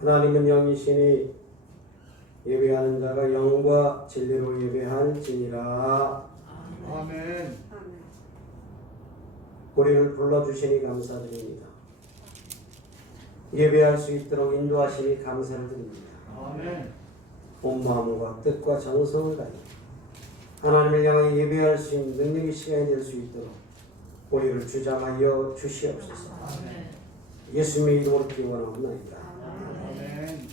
하나님은 영이시니 예배하는 자가 영과 진리로 예배할지니라. 아멘. 우리를 불러주시니 감사드립니다. 예배할 수 있도록 인도하시니 감사를 드립니다. 아멘. 온 마음과 뜻과 정성을 다해 하나님을 향하여 예배할 수 있는 능력의 시간이 될 수 있도록 우리를 주장하여 주시옵소서. 아멘. 예수님의 이름으로 기원하옵나이다. 아멘.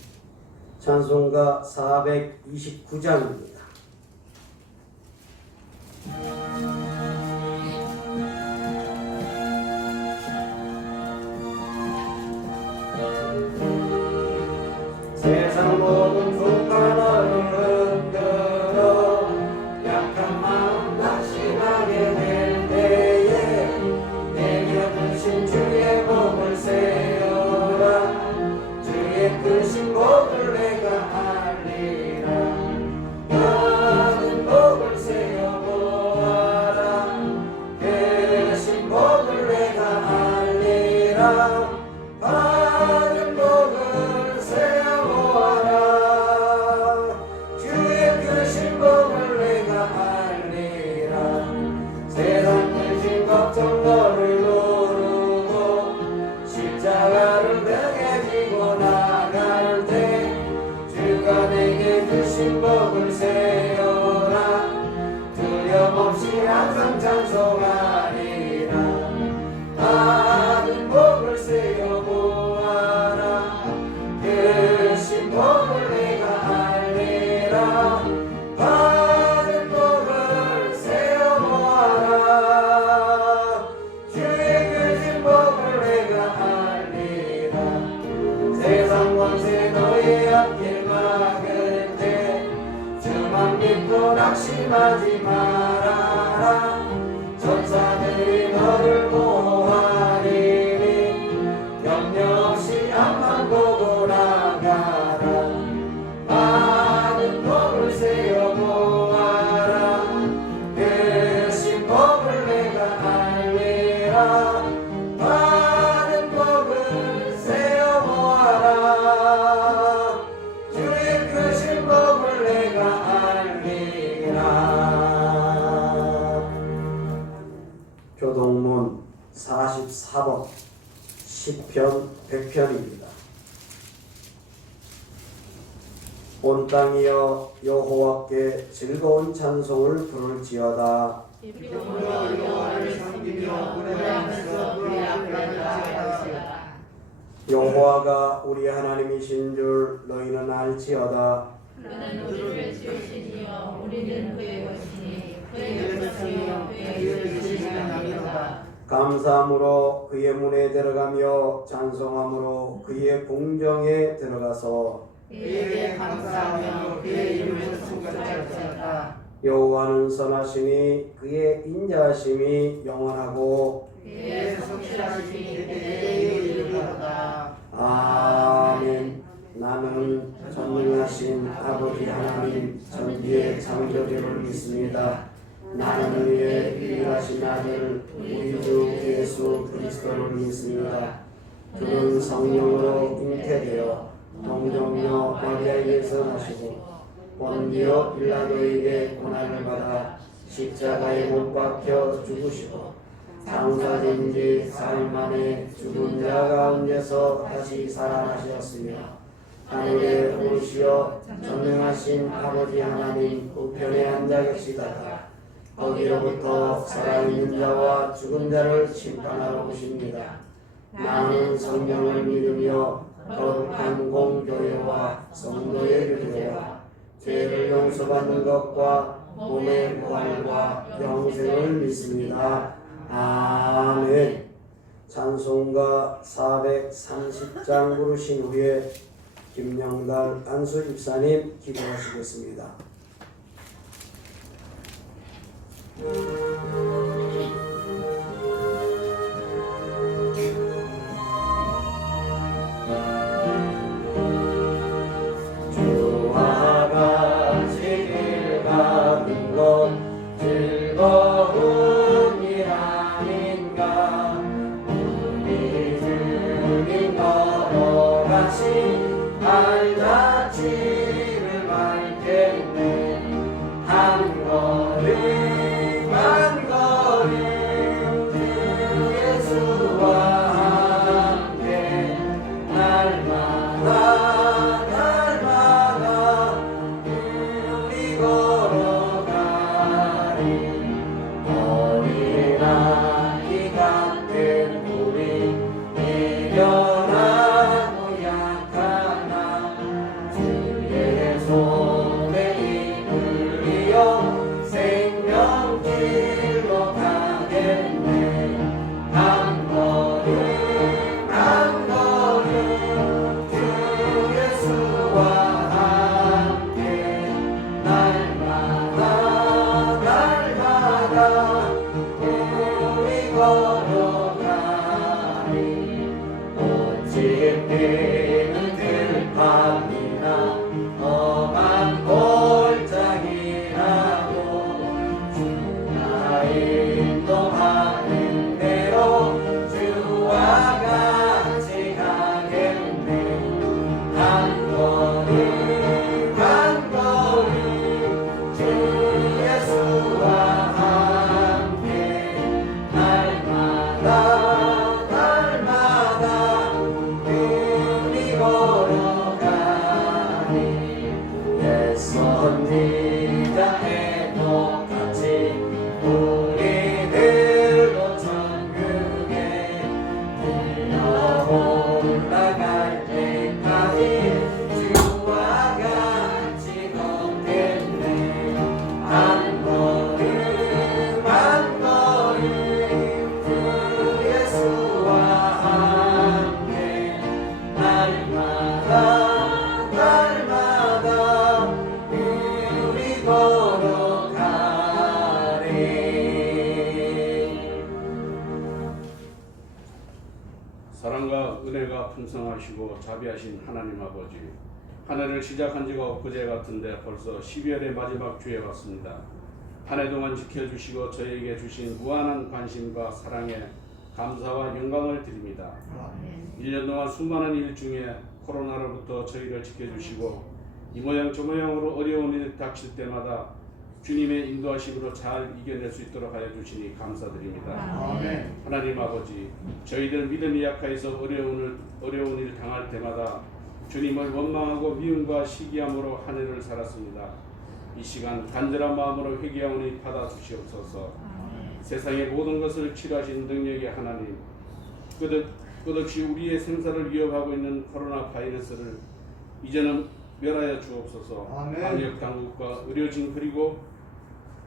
찬송가 429장입니다. 세상 모든 족한 얼굴 흔들어 약한 마음 낙심하게 될 때에 내게 주신 주의 복을 세우라. 주의 크신 복을 내가 알리라. 많은 복을 세워 보아라. 크신 복을 내가 알리라. 많은 복을 세워 보아라. 주의 크신 복을 내가 알리라. 세상 크신 걱정 너를 누르고 십자가를 등에 지고 나갈 때 주가 내게 주신 복을 세우라. 두려움 없이 항상 찬송하리라. 많은 복을 세워 보아라. 크신 복을 내가 알리라. 많은 복을 세워 보아라. 주의 크신 복을 내가 알리라. 세상 권세 너의 앞길 막을 때 주만 믿고 낙심하지 말아라. 전사들이 너를 보호하리니 염려 없이 앞만 보고 나가라. 많은 복을 세워 보아라. 크신 복을 내가 알리라. 많은 복을 세워 보아라. 주의 크신 복을 내가 알리라. 교동문 44번 시편 100편입니다. 온 땅이여 여호와께 즐거운 찬송을 부를지어다. 우리가 여호와를 섬기며 노래하면서 그의 앞에 나아가리라. 여호와가 우리 하나님이신 줄 너희는 알지어다. 그는 우리를 지으시니여 우리는 그의 것이니 그의 것이요 그의 이르시리라. 감사함으로 그의 문에 들어가며 찬송함으로 그의 궁정에 들어가서 그에게 감사하며 그의 이름을颂颂할지어다. 여호와는 선하시니 그의 인자하심이 영원하고 그의 성실하심이 대대에 이르리로다. 아멘. 나는 전능하신 아버지 하나님 전지의 창조주를 믿습니다. 나는 그의 유일하신 아들 우리 주 예수 그리스도를 믿습니다. 그는 성령으로 잉태되어 동정녀 마리아에게서 나시고 본디오 빌라도에게 고난을 받아 십자가에 못 박혀 죽으시고 장사된 지 사흘 만에 죽은 자 가운데서 다시 살아나셨으며 하늘에 오르시어 전능하신 아버지 하나님 우편에 앉아 계시다가 거기로부터 살아있는 자와 죽은 자를 심판하러 오십니다. 나는 성령을 믿으며 거룩한 공교회와 성도의 교제와 죄를 용서받는 것과 몸의 부활과 영생을 믿습니다. 아멘. 찬송가 430장 부르신 후에 김영달 안수 집사님 기도하시겠습니다. 주와 같이 길 가는 것 즐거운 일 아닌가. 우리 주님 너로 같이 인도하시고 자비하신 하나님 아버지, 한 해를 시작한 지가 엊그제 같은데 벌써 12월의 마지막 주에 왔습니다. 한 해 동안 지켜주시고 저희에게 주신 무한한 관심과 사랑에 감사와 영광을 드립니다. 1년 동안 수많은 일 중에 코로나로부터 저희를 지켜주시고 이 모양 저 모양으로 어려운 일 닥칠 때마다 주님의 인도하심으로 잘 이겨낼 수 있도록 하여 주시니 감사드립니다. 아멘. 하나님 아버지, 저희들 믿음이 약하여서 어려운 일 당할 때마다 주님을 원망하고 미움과 시기함으로 한 해를 살았습니다. 이 시간 간절한 마음으로 회개하오니 받아주시옵소서. 세상의 모든 것을 치료하신 능력의 하나님, 끝없이 우리의 생사를 위협하고 있는 코로나 바이러스를 이제는 멸하여 주옵소서. 아멘. 방역 당국과 의료진 그리고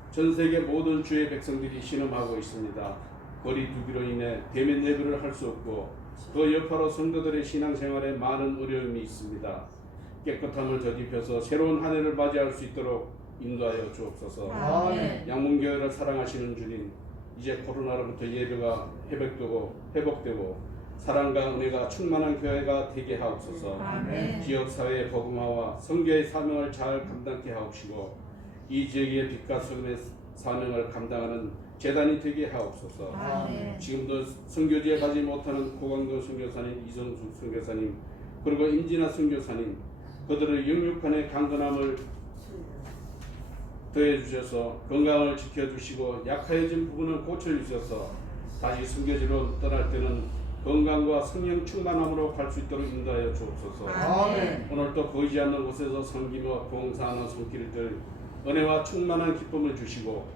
전 세계 모든 주의 백성들이 신음하고 있습니다. 거리 두기로 인해 대면 예배를 할 수 없고 그 여파로 성도들의 신앙생활에 많은 어려움이 있습니다. 깨끗함을 더입혀서 새로운 한 해를 맞이할 수 있도록 인도하여 주옵소서. 아멘. 양문교회를 사랑하시는 주님, 이제 코로나로부터 예배가 회복되고 사랑과 은혜가 충만한 교회가 되게 하옵소서. 아멘. 지역사회의 복음화와 선교의 사명을 잘 감당케 하옵시고 이 지역의 빛과 소금의 사명을 감당하는 재단이 되게 하옵소서. 아멘. 지금도 선교지에 가지 못하는 고광도 선교사님, 이성숙 선교사님, 그리고 임진아 선교사님, 그들의 영육간의 강건함을 더해주셔서 건강을 지켜주시고 약해진 부분을 고쳐주셔서 다시 선교지로 떠날 때는 건강과 성령 충만함으로 갈 수 있도록 인도하여 주옵소서. 아멘. 오늘도 보이지 않는 곳에서 섬기며 봉사하는 손길들 은혜와 충만한 기쁨을 주시고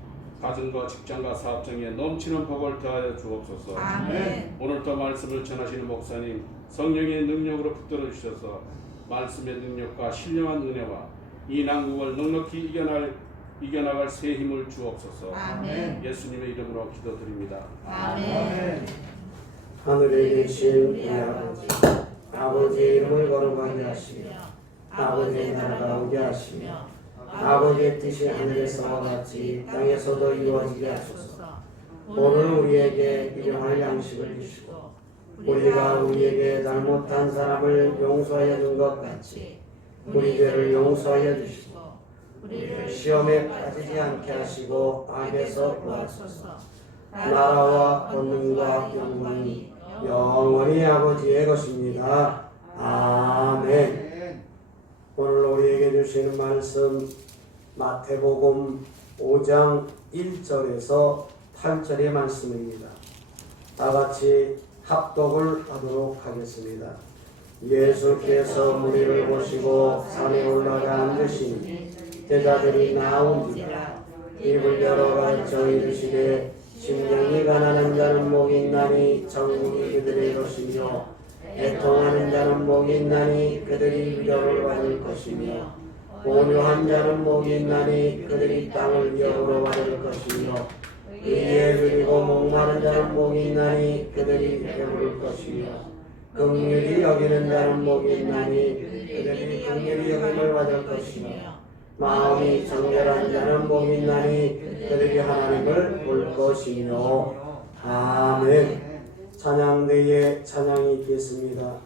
가정과 직장과 사업장에 넘치는 복을 더하여 주옵소서. 아멘. 오늘도 말씀을 전하시는 목사님 성령의 능력으로 붙들어 주셔서 말씀의 능력과 신령한 은혜와 이 난국을 넉넉히 이겨나갈 새 힘을 주옵소서. 아멘. 예수님의 이름으로 기도드립니다. 아멘. 하늘에 계신 우리 아버지, 아버지의 이름을 거룩하게 하시며 아버지의 나라가 오게 하시며 아버지의 뜻이 하늘에서와 같이 땅에서도 이루어지게 하소서. 오늘 우리에게 일용할 양식을 주시고 우리가 우리에게 잘못한 사람을 용서하여 준 것 같이 우리 죄를 용서하여 주시고 우리를 시험에 빠지지 않게 하시고 악에서 구하소서. 나라와 권능과 영광이 영원히 아버지의 것입니다. 아멘. 오늘 우리에게 주시는 말씀 마태복음 5장 1절에서 8절의 말씀입니다. 다같이 합독을 하도록 하겠습니다. 예수께서 무리를 보시고 산에 올라가 앉으시니 제자들이 나온지라. 입을 열어가르쳐 이르시되 심령이 가난한 자는 복이 있나니 천국이 그들의 것이며 애통하는 자는 복이 있나니 그들이 위로를 받을 것이며 온유한 자는 복이 있나니 그들이 땅을 기업으로 받을 것이며 의에 그리고 목마른 자는 복이 있나니 그들이 배부를 것이며 긍휼히 여기는 자는 복이 있나니 그들이 긍휼히 여김을 받을 것이며 마음이 정결한 자는 복이 있나니 그들이 하나님을 볼 것이며. 아멘. 찬양대에 찬양이 있겠습니다.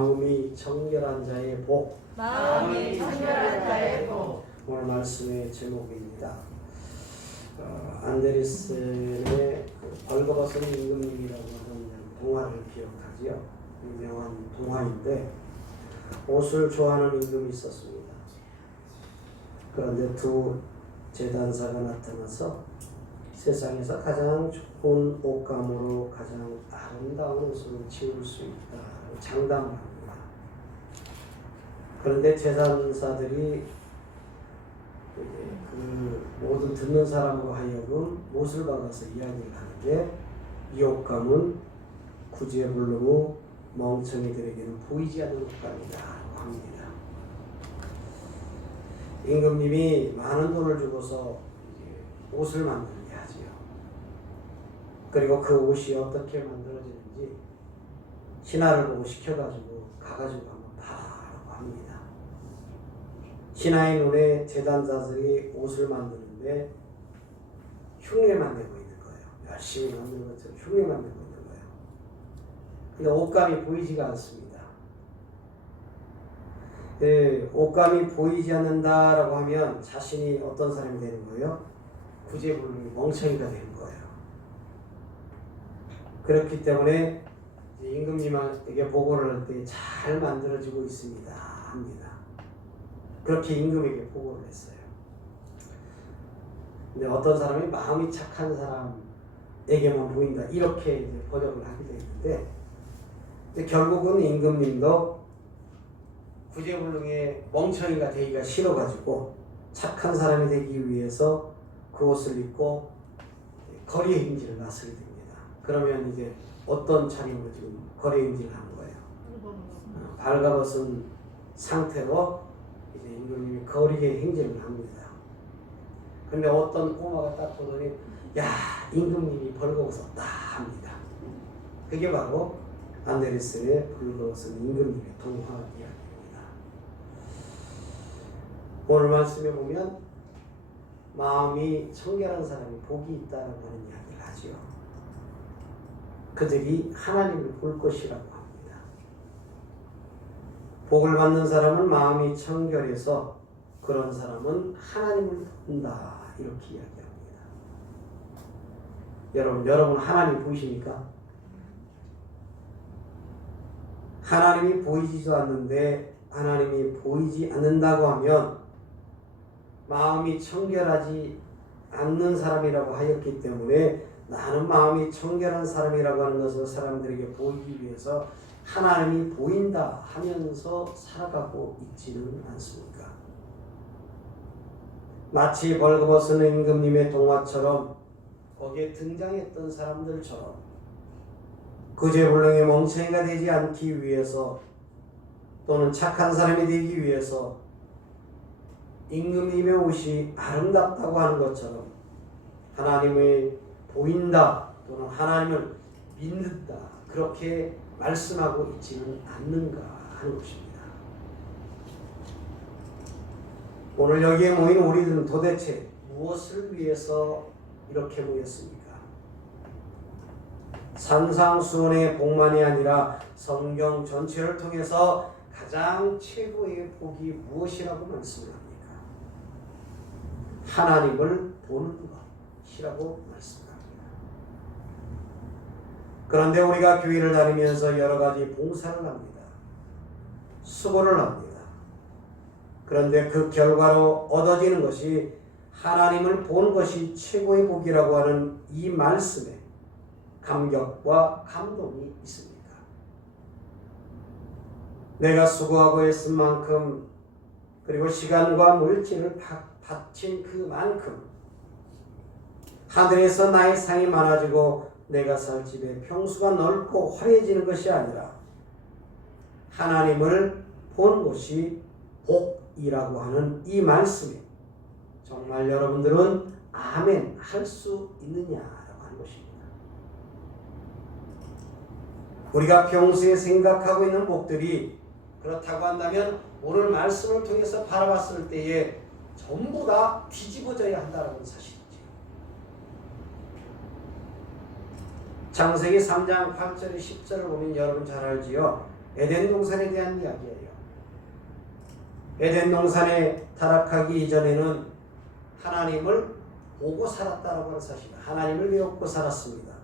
마음이 청결한 자의 복. 마음이 청결한 자의 복. 오늘 말씀의 제목입니다. 안데르센의 벌거벗은 임금님이라고 하는 동화를 기억하지요. 유명한 동화인데 옷을 좋아하는 임금이 있었습니다. 그런데 두 제단사가 나타나서 세상에서 가장 좋은 옷감으로 가장 아름다운 옷을 지을 수 있다 장담을 합니다. 그런데 제단사들이 그 모든 듣는 사람으로 하여금 못을 박아서 이야기를 하는데 이 옷감은 구제불능의 멍청이들에게는 보이지 않는 옷감이라고 합니다. 임금님이 많은 돈을 주고서 옷을 만들게 하지요. 그리고 그 옷이 어떻게 만들어지는지 신하를 보고 시켜가지고 가가지고 한번 봐라고 합니다. 신하의 눈에 제단자들이 옷을 만드는데 흉내만 내고 있는 거예요. 열심히 만드는 것처럼 흉내만 내고 있는 거예요. 근데 옷감이 보이지가 않습니다. 옷감이 보이지 않는다라고 하면 자신이 어떤 사람이 되는 거예요? 구제불능의 멍청이가 되는 거예요. 그렇기 때문에 임금님에게 보고를 할 때 잘 만들어지고 있습니다 합니다. 그렇게 임금에게 보고를 했어요. 근데 어떤 사람이 마음이 착한 사람에게만 보인다 이렇게 이제 번역을 하기도 했는데 근데 결국은 임금님도 구제불능의 멍청이가 되기가 싫어가지고 착한 사람이 되기 위해서 그 옷을 입고 거리 행진을 나서게 됩니다. 그러면 이제 어떤 차림으로 지금 거리 행진을 하는 거예요? 발가벗은 상태로 이제 임금님이 거리에 행진을 합니다. 근데 어떤 꼬마가 딱 보더니 야 임금님이 벌거벗었다 합니다. 그게 바로 안데르센의 벌거벗은 임금님의 동화 이야기입니다. 오늘 말씀에 보면 마음이 청결한 사람이 복이 있다라고 하는 이야기를 하지요. 그들이 하나님을 볼 것이라고 합니다. 복을 받는 사람은 마음이 청결해서 그런 사람은 하나님을 본다 이렇게 이야기합니다. 여러분 하나님 보이십니까? 하나님이 보이지도 않는데 하나님이 보이지 않는다고 하면 마음이 청결하지 않는 사람이라고 하였기 때문에 나는 마음이 청결한 사람이라고 하는 것을 사람들에게 보이기 위해서 하나님이 보인다 하면서 살아가고 있지는 않습니까? 마치 벌거벗은 임금님의 동화처럼 거기에 등장했던 사람들처럼 구제불능의 멍청이가 되지 않기 위해서 또는 착한 사람이 되기 위해서 임금님의 옷이 아름답다고 하는 것처럼 하나님을 보인다 또는 하나님을 믿는다 그렇게 말씀하고 있지는 않는가 하는 것입니다. 오늘 여기에 모인 우리들은 도대체 무엇을 위해서 이렇게 모였습니까? 산상수훈의 복만이 아니라 성경 전체를 통해서 가장 최고의 복이 무엇이라고 말씀을 합니까? 하나님을 보는 것이라고 말씀합니다. 그런데 우리가 교회를 다니면서 여러 가지 봉사를 합니다. 수고를 합니다. 그런데 그 결과로 얻어지는 것이 하나님을 보는 것이 최고의 복이라고 하는 이 말씀에 감격과 감동이 있습니까? 내가 수고하고 했은 만큼 그리고 시간과 물질을 바친 그만큼 하늘에서 나의 상이 많아지고 내가 살 집에 평수가 넓고 화려해지는 것이 아니라 하나님을 본 것이 복이라고 하는 이 말씀에 정말 여러분들은 아멘 할 수 있느냐라고 하는 것입니다. 우리가 평소에 생각하고 있는 복들이 그렇다고 한다면 오늘 말씀을 통해서 바라봤을 때에 전부 다 뒤집어져야 한다는 사실이죠. 창세기 3장 8절 10절을 보면 여러분 잘 알지요. 에덴 동산에 대한 이야기예요. 에덴 동산에 타락하기 이전에는 하나님을 보고 살았다라고 하는 사실, 하나님을 외웠고 살았습니다.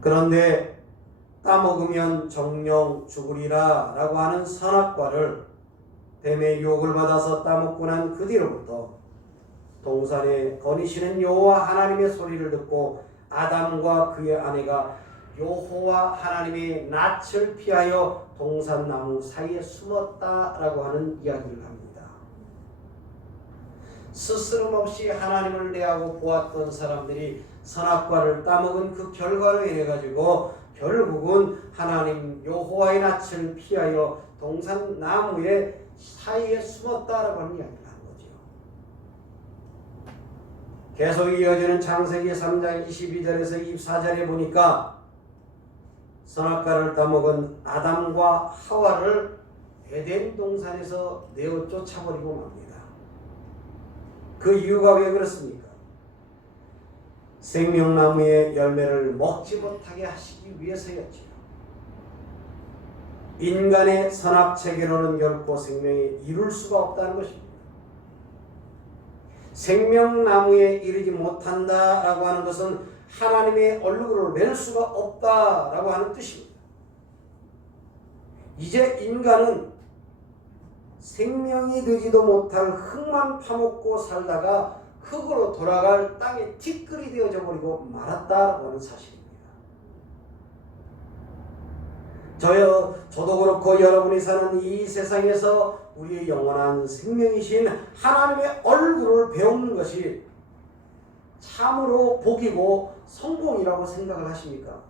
그런데 따먹으면 정령 죽으리라 라고 하는 선악과를 뱀의 유혹을 받아서 따먹고 난 그 뒤로부터 동산에 거니시는 여호와 하나님의 소리를 듣고 아담과 그의 아내가 여호와 하나님의 낯을 피하여 동산나무 사이에 숨었다라고 하는 이야기를 합니다. 스스럼없이 하나님을 대하고 보았던 사람들이 선악과를 따먹은 그 결과로 인해 가지고 결국은 하나님 여호와의 낯을 피하여 동산나무의 사이에 숨었다라고 하는 이야기를 한 거죠. 계속 이어지는 창세기 3장 22절에서 24절에 보니까 선악과를 따먹은 아담과 하와를 에덴 동산에서 내어 쫓아버리고 맙니다. 그 이유가 왜 그렇습니까? 생명나무의 열매를 먹지 못하게 하시기 위해서였지요. 인간의 선악체계로는 결코 생명이 이룰 수가 없다는 것입니다. 생명나무에 이르지 못한다라고 하는 것은 하나님의 얼굴을 뵐 수가 없다라고 하는 뜻입니다. 이제 인간은 생명이 되지도 못할 흙만 파먹고 살다가 흙으로 돌아갈 땅의 티끌이 되어져 버리고 말았다라고 하는 사실입니다. 저도 그렇고 여러분이 사는 이 세상에서 우리의 영원한 생명이신 하나님의 얼굴을 배우는 것이 참으로 복이고 성공이라고 생각을 하십니까?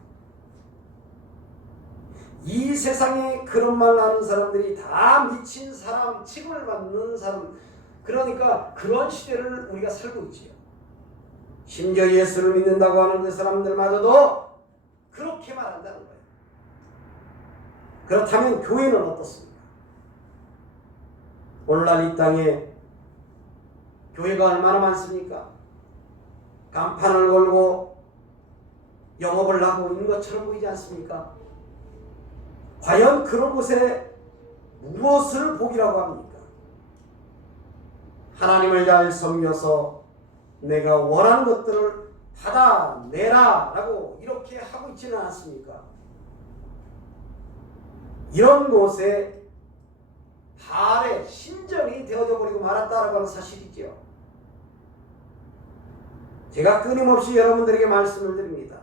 이 세상에 그런 말 하는 사람들이 다 미친 사람, 취급을 받는 사람, 그러니까 그런 시대를 우리가 살고 있지요. 심지어 예수를 믿는다고 하는 그 사람들마저도 그렇게 말한다는 거예요. 그렇다면 교회는 어떻습니까? 오늘날 이 땅에 교회가 얼마나 많습니까? 간판을 걸고 영업을 하고 있는 것처럼 보이지 않습니까? 과연 그런 곳에 무엇을 복이라고 합니까? 하나님을 잘 섬겨서 내가 원하는 것들을 받아내라 라고 이렇게 하고 있지는 않습니까? 이런 곳에 발의 신전이 되어져 버리고 말았다라고 하는 사실이죠. 제가 끊임없이 여러분들에게 말씀을 드립니다.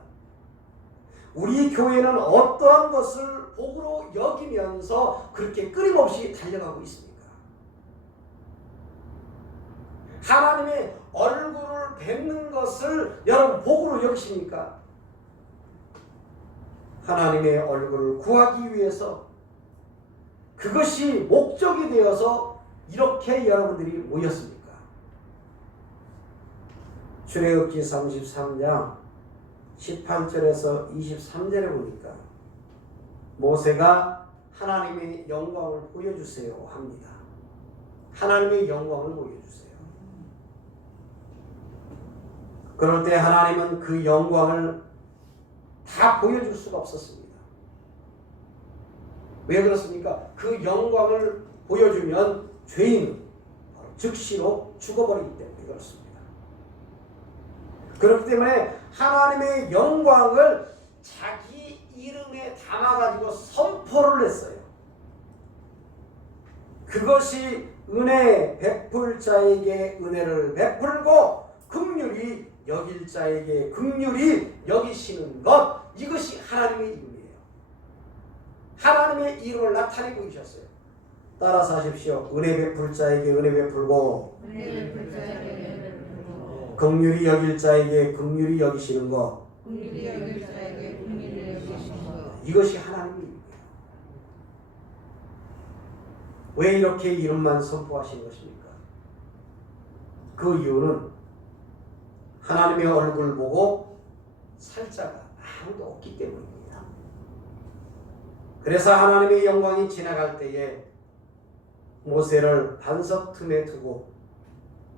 우리 교회는 어떠한 것을 복으로 여기면서 그렇게 끊임없이 달려가고 있습니까? 하나님의 얼굴을 뵙는 것을 여러분 복으로 여기십니까? 하나님의 얼굴을 구하기 위해서 그것이 목적이 되어서 이렇게 여러분들이 모였습니까? 출애굽기 33장 18절에서 23절에 보니까 모세가 하나님의 영광을 보여주세요 합니다. 하나님의 영광을 보여주세요. 그럴 때 하나님은 그 영광을 다 보여줄 수가 없었습니다. 왜 그렇습니까? 그 영광을 보여주면 죄인은 즉시로 죽어버리기 때문에 그렇습니다. 그렇기 때문에 하나님의 영광을 자기 이름에 담아가지고 선포를 했어요. 그것이 은혜 베풀 자에게 은혜를 베풀고 긍휼히 여길 자에게 긍휼히 여기시는 것, 이것이 하나님의 이름이에요. 하나님의 이름을 나타내고 계셨어요. 따라서 하십시오. 은혜 베풀 자에게 은혜 베풀고 긍휼히 여길 자에게 긍휼히 여기시는 것, 이것이 하나님의 이름이에요. 왜 이렇게 이름만 선포하시는 것입니까? 그 이유는 하나님의 얼굴을 보고 살 자가 아무도 없기 때문입니다. 그래서 하나님의 영광이 지나갈 때에 모세를 반석 틈에 두고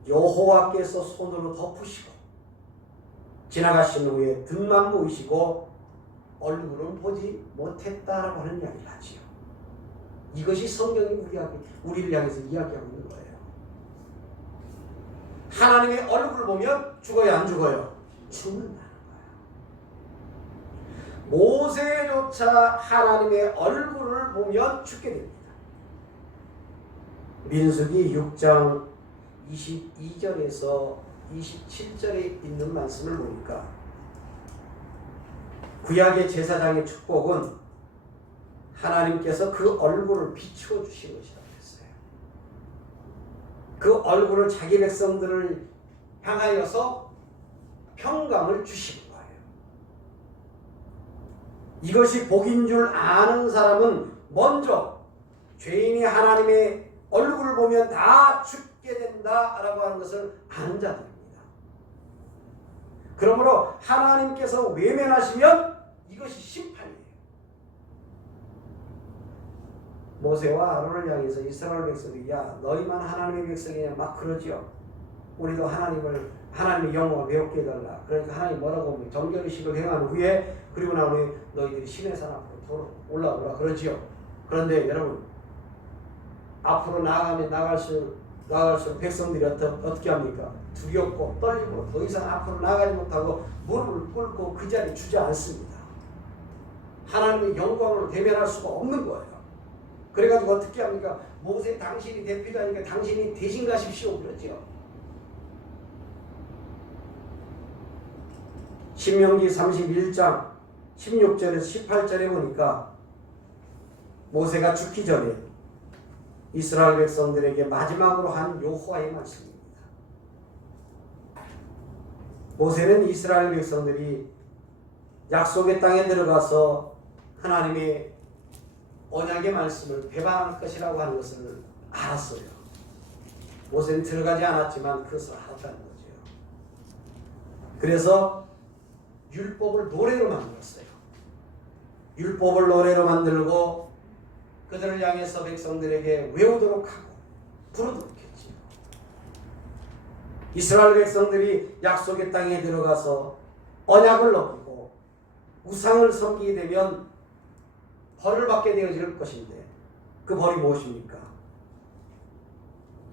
여호와께서 손으로 덮으시고 지나가신 후에 등만 보이시고 얼굴은 보지 못했다라고 하는 이야기를 하지요. 이것이 성경이 우리를 향해서 이야기하고 있는 거예요. 하나님의 얼굴을 보면 죽어요, 안 죽어요? 죽는다는 거예요. 모세조차 하나님의 얼굴을 보면 죽게 됩니다. 민수기 6장 22절에서 27절에 있는 말씀을 보니까 구약의 제사장의 축복은 하나님께서 그 얼굴을 비추어 주신 것이라고 했어요. 그 얼굴을 자기 백성들을 향하여서 평강을 주신 거예요. 이것이 복인 줄 아는 사람은 먼저 죄인이 하나님의 얼굴을 보면 다 죽게 된다라고 하는 것을 아는 자들입니다. 그러므로 하나님께서 외면하시면 이것이 심판이에요. 모세와 아론을 향해서 이스라엘 백성들이 야 너희만 하나님의 백성이냐 막 그러지요. 우리도 하나님의 영광을 배웠게 해달라. 그러니까 하나님 뭐라고 하면 정결의식을 행한 후에 그리고 난 후에 너희들이 신의 산 앞으로 올라오라 그러지요. 그런데 여러분 앞으로 나갈수록 백성들이 어떻게 합니까? 두렵고 떨리고 더 이상 앞으로 나가지 못하고 무릎을 꿇고 그 자리에 주저앉습니다. 하나님의 영광을 대면할 수가 없는 거예요. 그래가지고 어떻게 합니까? 모세 당신이 대표자니까 당신이 대신 가십시오 그러죠. 신명기 31장 16절에서 18절에 보니까 모세가 죽기 전에 이스라엘 백성들에게 마지막으로 한 여호와의 말씀입니다. 모세는 이스라엘 백성들이 약속의 땅에 들어가서 하나님의 언약의 말씀을 배반할 것이라고 하는 것을 알았어요. 모세는 들어가지 않았지만 그것을 알았다는 거죠. 그래서 율법을 노래로 만들었어요. 율법을 노래로 만들고 그들을 향해서 백성들에게 외우도록 하고 부르도록 했지요. 이스라엘 백성들이 약속의 땅에 들어가서 언약을 어기고 우상을 섬기게 되면 벌을 받게 되어질 것인데 그 벌이 무엇입니까?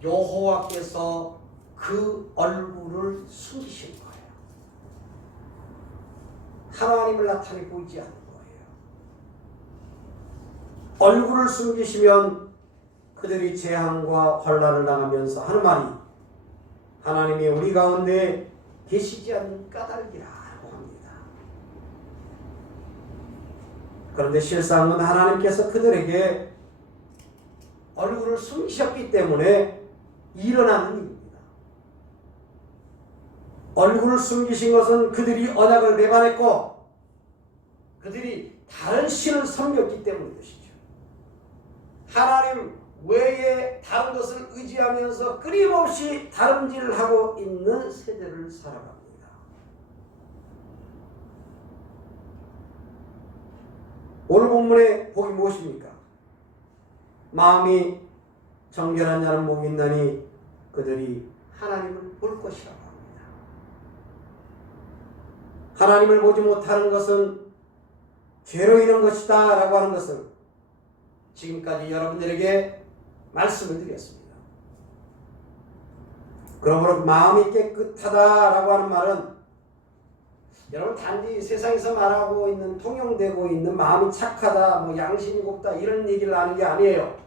여호와께서 그 얼굴을 숨기신 거예요. 하나님을 나타내 보이지 않는 거예요. 얼굴을 숨기시면 그들이 재앙과 환난을 당하면서 하는 말이 하나님이 우리 가운데 계시지 않는 까닭이라고 합니다. 그런데 실상은 하나님께서 그들에게 얼굴을 숨기셨기 때문에 일어나는 일입니다. 얼굴을 숨기신 것은 그들이 언약을 배반했고 그들이 다른 신을 섬겼기 때문인 것이죠. 하나님 외에 다른 것을 의지하면서 끊임없이 다름질을 하고 있는 세대를 살아갑니다. 오늘 본문의 복이 무엇입니까? 마음이 정결한 자는 복이 있나니 그들이 하나님을 볼 것이라고 합니다. 하나님을 보지 못하는 것은 죄로 인한 것이다 라고 하는 것을 지금까지 여러분들에게 말씀을 드렸습니다. 그러므로 마음이 깨끗하다라고 하는 말은 여러분 단지 세상에서 말하고 있는 통용되고 있는 마음이 착하다, 뭐 양심이 곱다 이런 얘기를 하는 게 아니에요.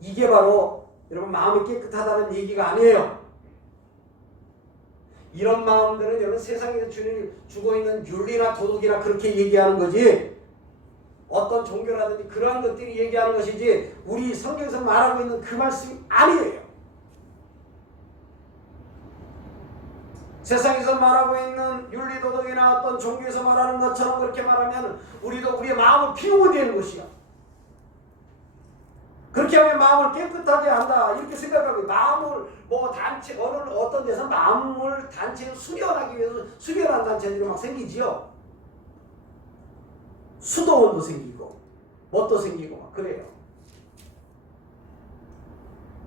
이게 바로 여러분 마음이 깨끗하다는 얘기가 아니에요. 이런 마음들은 여러분 세상에서 주고 있는 윤리나 도덕이나 그렇게 얘기하는 거지 어떤 종교라든지 그러한 것들이 얘기하는 것이지 우리 성경에서 말하고 있는 그 말씀이 아니에요. 세상에서 말하고 있는 윤리도덕이나 어떤 종교에서 말하는 것처럼 그렇게 말하면 우리도 우리의 마음을 비우면 되는 것이야. 그렇게 하면 마음을 깨끗하게 한다 이렇게 생각하고 마음을 뭐 단체 어떤 데서 마음을 단체로 수련하기 위해서 수련한 단체들이 막 생기지요. 수도원도 생기고 뭣도 생기고 막 그래요.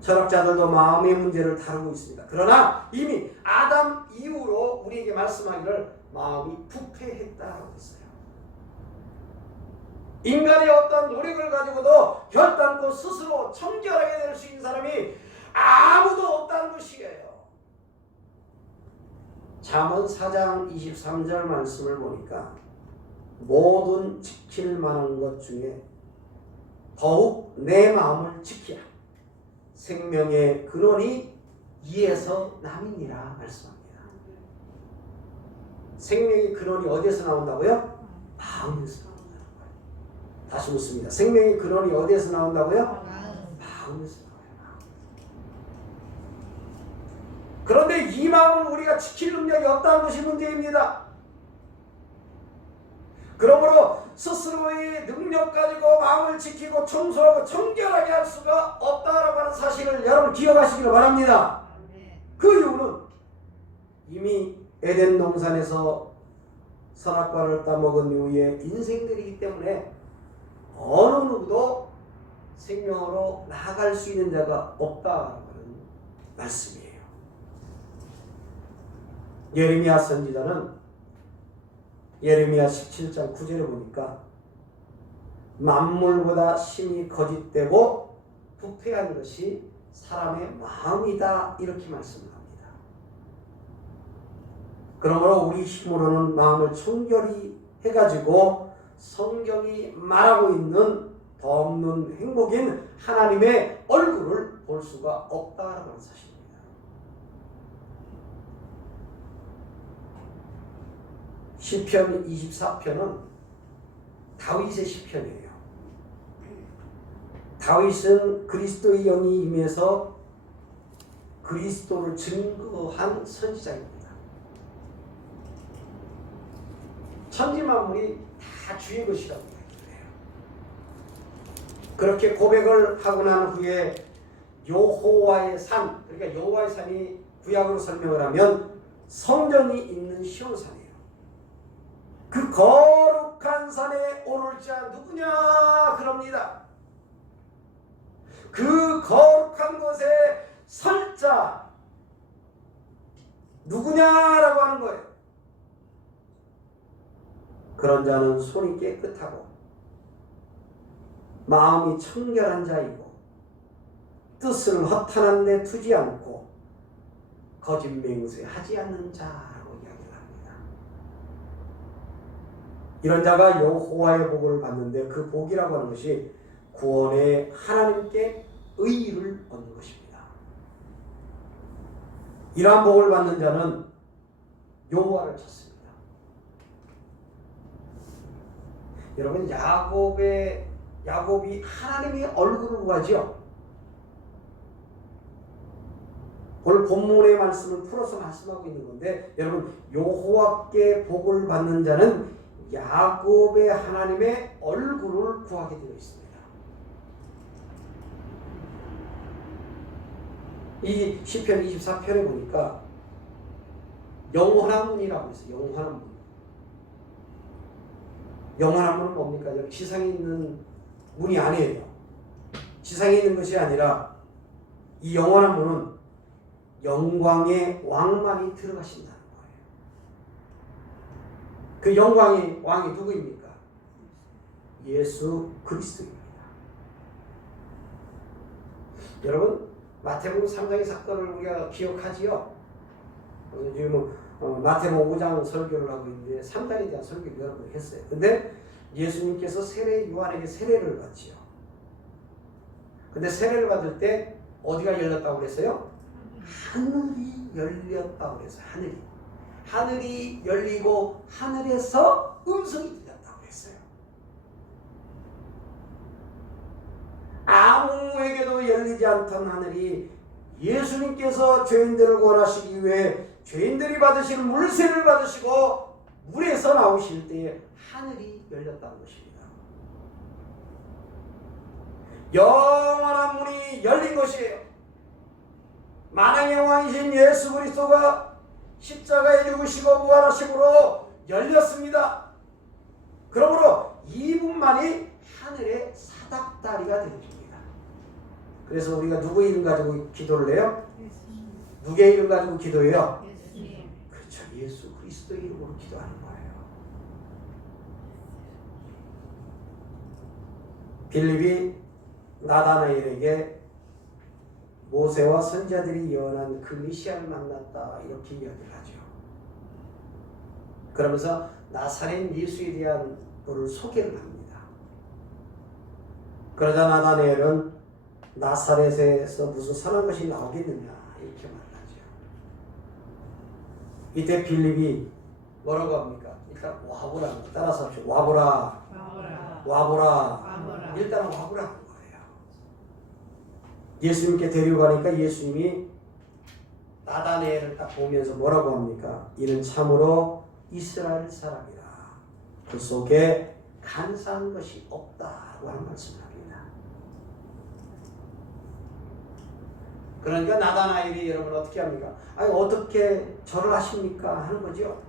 철학자들도 마음의 문제를 다루고 있습니다. 그러나 이미 아담 이후로 우리에게 말씀하기를 마음이 부패했다라고 했어요. 인간의 어떤 노력을 가지고도 결단코 스스로 청결하게 될 수 있는 사람이 아무도 없다는 것이에요. 잠언 4장 23절 말씀을 보니까 모든 지킬 만한 것 중에 더욱 내 마음을 지키라. 생명의 근원이 이에서 남이니라 말씀합니다. 생명의 근원이 어디에서 나온다고요? 마음에서 나온다는 거예요. 다시 묻습니다. 생명의 근원이 어디에서 나온다고요? 마음에서 나와요. 그런데 이 마음을 우리가 지킬 능력이 없다는 것이 문제입니다. 그러므로 스스로의 능력 가지고 마음을 지키고 청소하고 청결하게 할 수가 없다라고 하는 사실을 여러분 기억하시기를 바랍니다. 그 이유는 이미 에덴 동산에서 선악과를 따먹은 이후에 인생들이기 때문에 어느 누구도 생명으로 나아갈 수 있는 자가 없다라는 말씀이에요. 예레미야 선지자는 예레미야 17장 9절에 보니까 만물보다 심히 거짓되고 부패한 것이 사람의 마음이다 이렇게 말씀합니다. 그러므로 우리 힘으로는 마음을 청결히 해가지고 성경이 말하고 있는 더 없는 행복인 하나님의 얼굴을 볼 수가 없다라는 사실입니다. 시편 24편은 다윗의 시편이에요. 다윗은 그리스도의 영이 임해서 그리스도를 증거한 선지자입니다. 천지 만물이 다 주의 것이라고 해요. 그렇게 고백을 하고 난 후에 여호와의 산, 그러니까 여호와의 산이 구약으로 설명을 하면 성전이 있는 시온산이에요. 그 거룩한 산에 오를 자 누구냐 그럽니다. 그 거룩한 곳에 설 자 누구냐라고 하는 거예요. 그런 자는 손이 깨끗하고 마음이 청결한 자이고 뜻을 허탄한 데 두지 않고 거짓 맹세하지 않는 자라고 이야기를 합니다. 이런 자가 여호와의 복을 받는데 그 복이라고 하는 것이 구원의 하나님께 의의를 얻는 것입니다. 이러한 복을 받는 자는 여호와를 찾습니다. 여러분 야곱이 하나님의 얼굴을 구하지요. 오늘 본문의 말씀을 풀어서 말씀하고 있는 건데 여러분 여호와께 복을 받는 자는 야곱의 하나님의 얼굴을 구하게 되어 있습니다. 이 시편 24편에 보니까 영원한 문이라고 있어요. 영원한 문. 영원한 문은 뭡니까? 여기 지상에 있는 문이 아니에요. 지상에 있는 것이 아니라 이 영원한 문은 영광의 왕만이 들어가신다는 거예요. 그 영광의 왕이 누구입니까? 예수 그리스도입니다. 여러분 마태복음 3장의 사건을 우리가 기억하지요? 지금 마태복음 5장 설교를 하고 있는데 3장에 대한 설교를 여러 번 했어요. 근데 예수님께서 요한에게 세례를 받지요. 근데 세례를 받을 때 어디가 열렸다고 그랬어요? 하늘이 열렸다고 그랬어요. 하늘이 열리고 하늘에서 음성이 들렸다고 그랬어요. 아무에게도 열리지 않던 하늘이 예수님께서 죄인들을 구원하시기 위해 죄인들이 받으시는 물세를 받으시고 물에서 나오실 때에 하늘이 열렸다는 것입니다. 영원한 문이 열린 것이에요. 만왕의 왕이신 예수 그리스도가 십자가에 죽으시고 부활하심으로 열렸습니다. 그러므로 이분만이 하늘의 사닥다리가 되어줍니다. 그래서 우리가 누구의 이름 가지고 기도를 해요? 누구의 이름 가지고 기도해요? 그렇죠. 예수 그리스도의 이름으로 기도하는 거예요. 빌립이 나다나엘에게 모세와 선지자들이 예언한 그 메시아를 만났다 이렇게 이야기를 하죠. 그러면서 나사렛 예수에 대한 것을 소개를 합니다. 그러자 나다나엘은 나사렛에서 무슨 선한 것이 나오겠느냐 이렇게 말하죠. 이때 빌립이 뭐라고 합니까? 일단 와보라. 따라서 합시다. 와보라. 와보라. 일단 와보라 하는 거예요. 예수님께 데려가니까 예수님이 나다나엘을 딱 보면서 뭐라고 합니까? 이는 참으로 이스라엘 사람이라. 그 속에 간사한 것이 없다고 하는 말씀을 합니다. 그러니까 나다나엘이 여러분 어떻게 합니까? 아니 어떻게 절을 하십니까? 하는 거죠.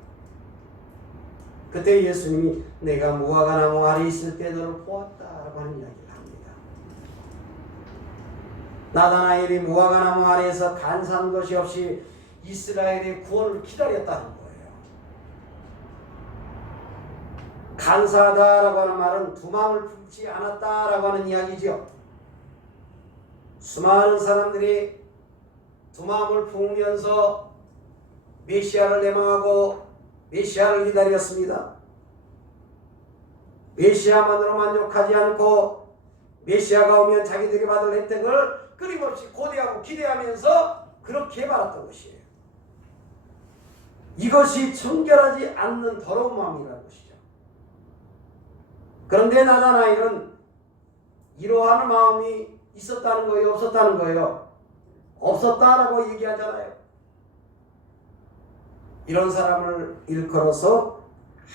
그때 예수님이 내가 무화과나무 아래 있을 때 너를 보았다라고 하는 이야기를 합니다. 나다나엘이 무화과나무 아래에서 간사한 것이 없이 이스라엘의 구원을 기다렸다는 거예요. 간사하다라고 하는 말은 두 마음을 품지 않았다라고 하는 이야기죠. 수많은 사람들이 두 마음을 품으면서 메시아를 내망하고 메시아를 기다렸습니다. 메시아만으로 만족하지 않고 메시아가 오면 자기들이 받을 혜택을 끊임없이 고대하고 기대하면서 그렇게 바랐던 것이에요. 이것이 청결하지 않는 더러운 마음이라는 것이죠. 그런데 나다나엘은 이러한 마음이 있었다는 거예요? 없었다는 거예요? 없었다라고 얘기하잖아요. 이런 사람을 일컬어서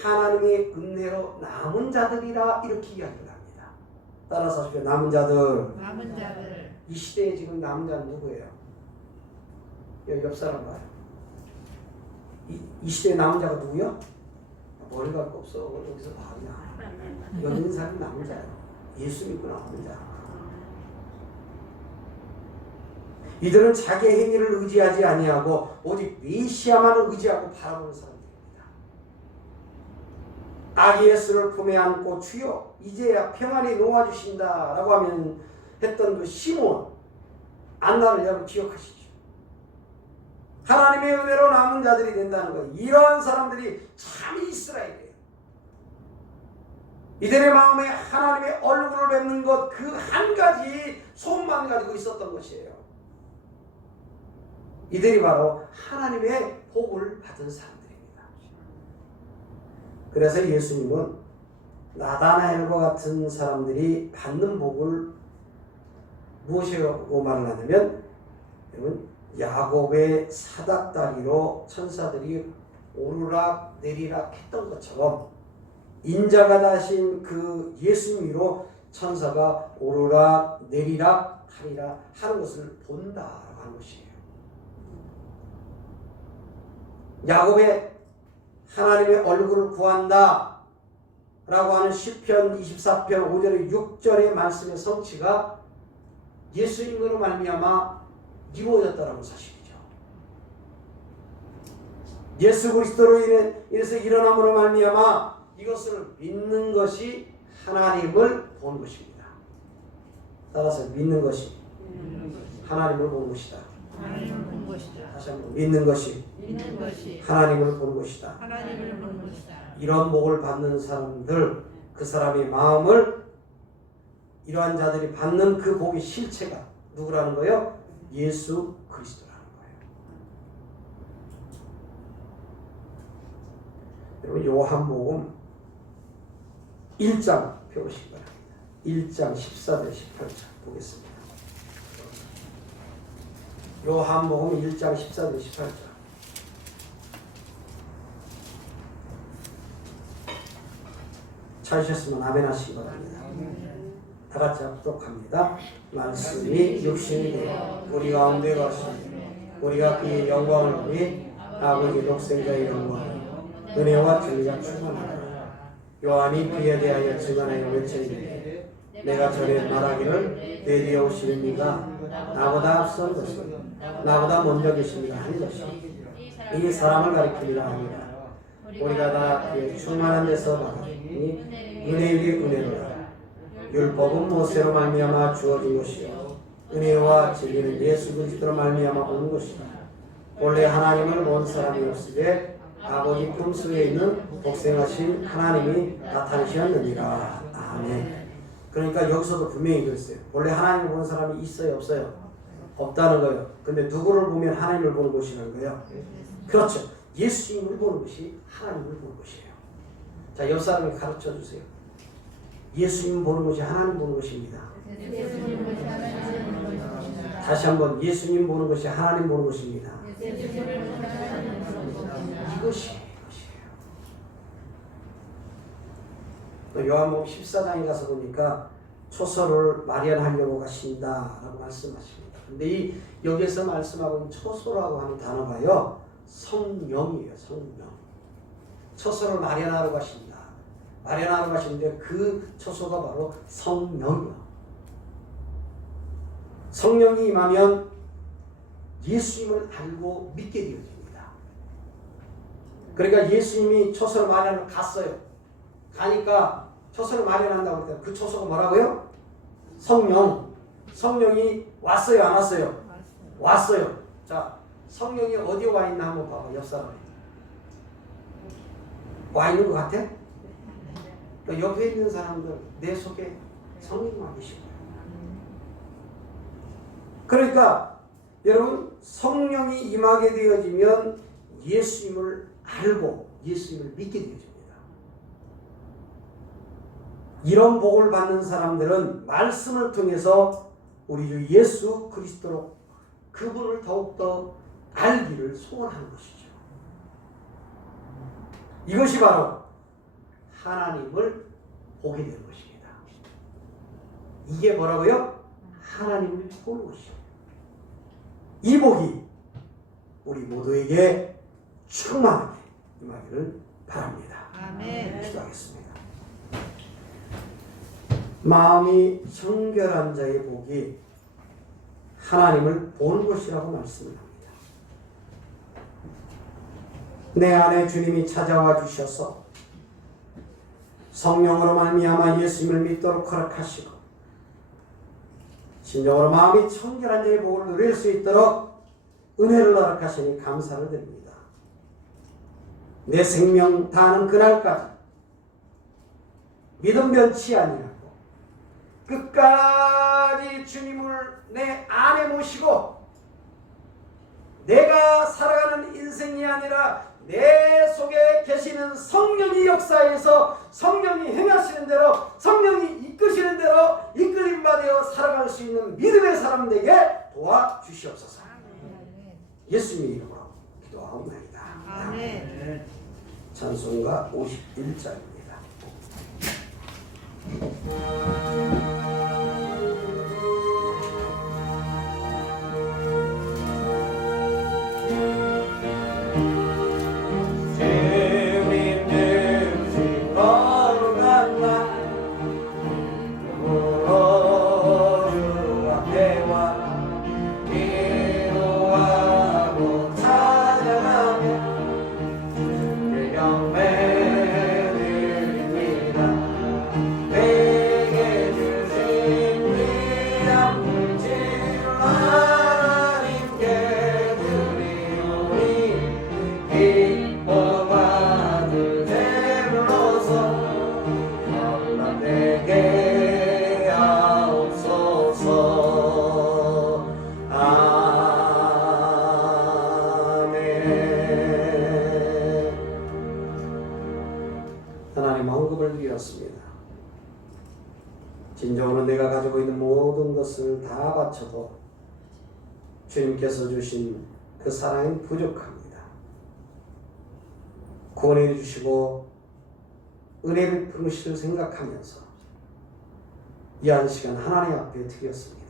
하나님의 은혜로 남은 자들이라 이렇게 이야기를 합니다. 따라서 하십시오. 남은 자들. 이 시대에 지금 남은 자는 누구예요? 여기 옆 사람 봐요. 이 시대에 남은 자가 누구야? 머리 갖고 없어. 여기서 봐 그냥. 여기 있는 사람이 남은 자예요. 예수 믿고 남은 자. 이들은 자기 행위를 의지하지 아니하고 오직 메시아만을 의지하고 바라보는 사람들입니다. 아기 예수를 품에 안고 주여 이제야 평안히 놓아주신다라고 하면 했던 그 시몬 안나를 여러분 기억하시죠? 하나님의 은혜로 남은 자들이 된다는 거예요. 이러한 사람들이 참 이스라엘이에요. 이들의 마음에 하나님의 얼굴을 뵙는 것 그 한 가지 소원만 가지고 있었던 것이에요. 이들이 바로 하나님의 복을 받은 사람들입니다. 그래서 예수님은 나다나엘과 같은 사람들이 받는 복을 무엇이라고 말을 하냐면 여러분 야곱의 사닥다리로 천사들이 오르락 내리락 했던 것처럼 인자가 다신 그 예수님 위로 천사가 오르락 내리락 하리라 하는 것을 본다라고 하는 것이에요. 야곱의 하나님의 얼굴을 구한다 라고 하는 시편 24편 5절의 6절의 말씀의 성취가 예수님으로 말미암아 이루어졌다는 사실이죠. 예수 그리스도로 인해서 일어남으로 말미암아 이것을 믿는 것이 하나님을 본 것입니다. 따라서 믿는 것이 하나님을 본 것이다. 다시 한번 믿는 것이 하나님을 본 것이다. 이런 복을 받는 사람들, 그 사람의 마음을 이러한 자들이 받는 그 복의 실체가 누구라는 거예요? 예수 그리스도라는 거예요. 여러분 요한복음 1장 펴보시기 바랍니다. 1장 14절 18절 보겠습니다. 요한복음 1장 14절 18절 찾으셨으면 아멘 하시기 바랍니다. 다 같이 합독합니다. 말씀이 육신이 되어 우리 가운데 가시니 우리가 그의 영광을 보니 아버지 독생자의 영광을 은혜와 진리가 충만하다. 요한이 그에 대하여 증언하여 외치되 내가 전에 말하기를 내리어 오시는 이가 나보다 앞선 것이 나보다 먼저 계십니다 하는 것이 이 사람을 가리킵니다 아니라 우리가 다 그의 충만한 데서 받으니 은혜 위에 은혜로라. 율법은 모세로 말미암아 주어진 것이요 은혜와 진리는 예수 그리스도로 말미암아 온 것이다. 본래 하나님을 본 사람이 없으되 아버지 품속에 있는 독생하신 하나님이 나타나셨느니라. 아멘. 그러니까 여기서도 분명히 그랬어요. 본래 하나님을 본 사람이 있어요, 없어요? 없다는 거예요. 근데 누구를 보면 하나님을 보는 것이라는 거예요. 그렇죠. 예수님을 보는 것이 하나님을 보는 것이에요. 자, 옆 사람이 가르쳐 주세요. 예수님 보는 것이 하나님 보는 것입니다. 다시 한번 예수님 보는 것이 하나님 보는 것입니다. 이것이에요. 또 요한복음 14장에 가서 보니까 초소를 마련하려고 가신다라고 말씀하십니다. 근데 여기에서 말씀하고 있는 초소라고 하는 단어가요, 성령이에요. 성령. 초소를 마련하러 가신다. 마련하러 가시는데 그 초소가 바로 성령이요. 성령이 임하면 예수님을 알고 믿게 되어집니다. 그러니까 예수님이 초소를 마련하러 갔어요. 가니까 초소를 마련한다고 했더니 그 초소가 뭐라고요? 성령. 성령이 왔어요, 안 왔어요? 왔어요. 자, 성령이 어디에 와 있나 한번 봐봐. 옆 사람이. 와 있는 것 같아? 그러니까 옆에 있는 사람들 내 속에 성령이 와 계신 거예요. 그러니까 여러분, 성령이 임하게 되어지면 예수님을 알고 예수님을 믿게 되어집니다. 이런 복을 받는 사람들은 말씀을 통해서 우리 주 예수 그리스도로 그분을 더욱더 알기를 소원하는 것이죠. 이것이 바로 하나님을 보게 되는 것입니다. 이게 뭐라고요? 하나님을 보는 것이죠. 이 복이 우리 모두에게 충만하게 임하기를 바랍니다. 아멘. 기도하겠습니다. 마음이 정결한 자의 복이 하나님을 보는 것이라고 말씀을 합니다. 내 안에 주님이 찾아와 주셔서 성령으로 말미암아 예수님을 믿도록 허락하시고 진정으로 마음이 청결한 자의 복을 누릴 수 있도록 은혜를 허락하시니 감사를 드립니다. 내 생명 다하는 그날까지 믿음 변치 아니하고 끝까지 주님을 내 안에 모시고 내가 살아가는 인생이 아니라 내 속에 계시는 성령이 역사해서 성령이 행하시는 대로 성령이 이끄시는 대로 이끌림 받아 살아갈 수 있는 믿음의 사람 되게 도와주시옵소서. 예수님의 이름으로 기도하옵나이다. 아멘. 찬송가 51장입니다. 하나님 헌금을 드렸습니다. 진정으로 내가 가지고 있는 모든 것을 다 바쳐도 주님께서 주신 그 사랑은 부족합니다. 구원해 주시고 은혜 베푸시를 생각하면서 이 한 시간 하나님 앞에 드렸습니다.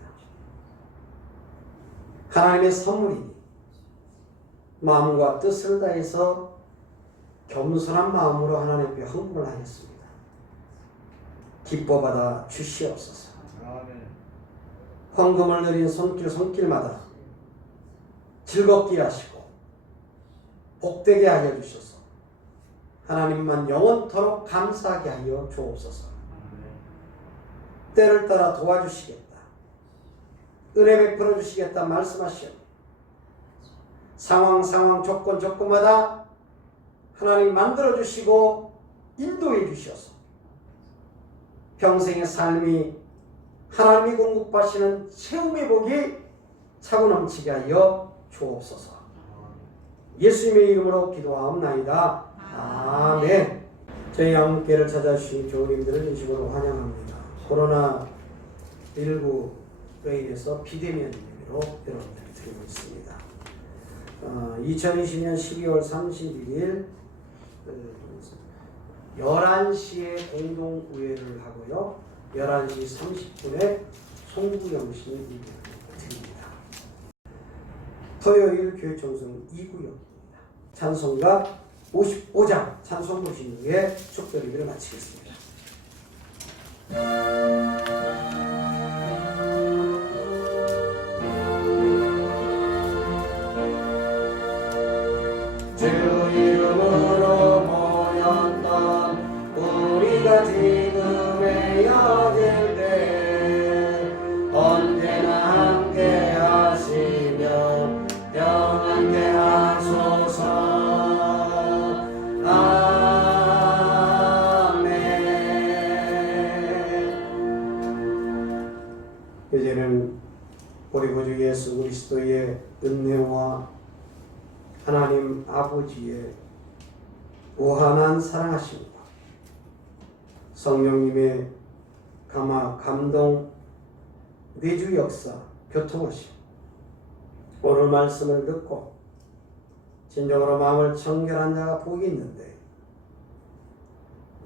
하나님의 선물이니 마음과 뜻을 다해서 겸손한 마음으로 하나님 앞에 헌금을 하겠습니다. 기뻐 받아 주시옵소서. 아멘. 헌금을 드린 손길마다 즐겁게 하시고 복되게 하여 주셔서 하나님만 영원토록 감사하게 하여 주옵소서. 때를 따라 도와주시겠다. 은혜 베풀어 주시겠다 말씀하시오. 상황 조건마다 하나님 만들어 주시고 인도해 주셔서 평생의 삶이 하나님이 공급하시는 체험의 복이 차고 넘치게 하여 주옵소서. 예수님의 이름으로 기도하옵나이다. 아멘. 저희 양육계를 찾아주신 교우님들을 진심으로 환영합니다. 코로나19로 인해서 비대면 예배로 여러분들이 드리고 있습니다. 2020년 12월 31일 11시에 공동우회를 하고요. 11시 30분에 송구영신 예배를 드립니다. 토요일 교회 총성 2구역입니다. 찬송가 55장 찬송 부르신 후에 축도 예배를 마치겠습니다. 주 이름으로 모였던 우리가 지금의 여길 때 언제나 함께 하시며 평안케 하소서. 이제는 우리 구주 예수 그리스도의 은혜와 하나님 아버지의 무한한 사랑하심과 성령님의 감동, 내주 역사, 교통하심, 오늘 말씀을 듣고 진정으로 마음을 청결한 자가 복이 있는데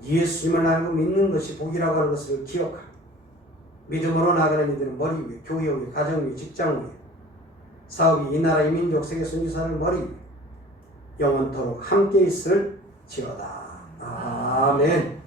예수님을 알고 믿는 것이 복이라고 하는 것을 기억하고 믿음으로 나가는 이들은 머리 위에, 교회 위에, 가정 위에, 직장 위에, 사업이 이 나라 이 민족 세계 선지사를 머리 위에 영원토록 함께 있을 지어다. 아멘.